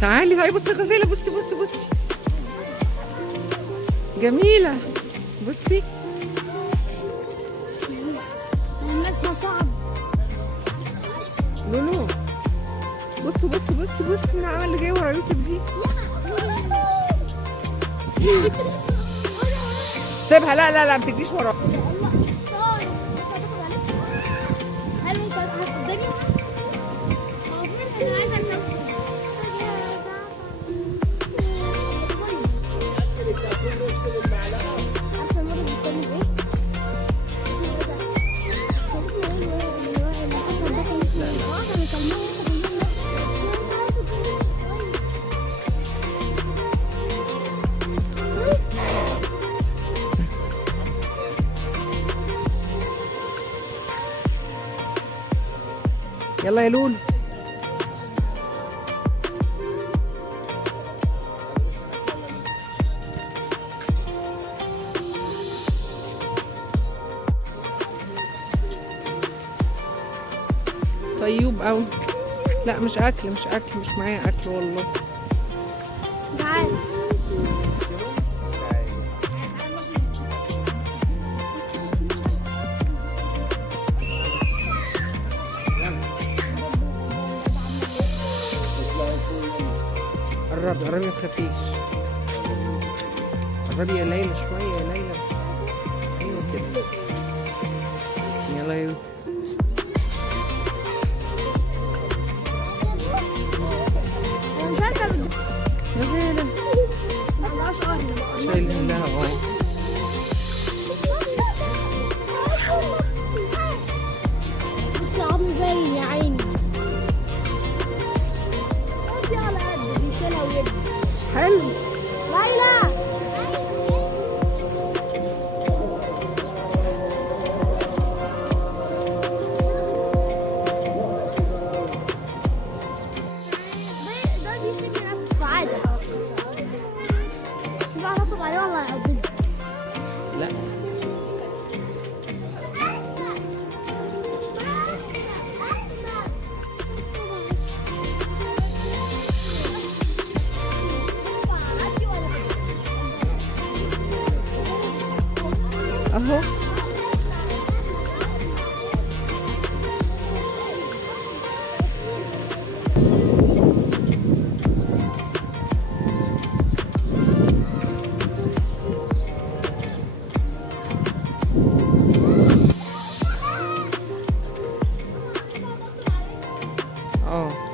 تعالي تعالي بصي الغزالة، بصي بصي بصي جميلة، بصي لمسها صعب. لولو بصي بصي بصي بصي النعامة اللي جاية ورا يوسف دي. سيبها، لا لا لا ما تجريش وراها. هل انت هتقدري؟ انا عايزه اركب. عارفه المره بتتكلم ايه؟ اسمه ايه ده؟ كان اسمه ايه اللي هو اللي حصل ده؟ كان اسمه ايه؟ كانوا يكلموه يلا يا لولو. طيوب قوي. لا مش اكل مش اكل، مش معايا اكل والله. تعال. قربي قربي ما تخافيش. قربي يا ليلى شوية يا ليلى. ايوه كده. يلا يا يوسف. انا مش عارفه غزالة معلهاش قرن. شايلين لها اه. بصي يا عم باين يا عيني. خدي على قد بيشيلها ويدي. حلو. ليلى ده بيشم نفس عادي. شوف هحطهم عليه ولا هيعضني؟ لا اهو. اه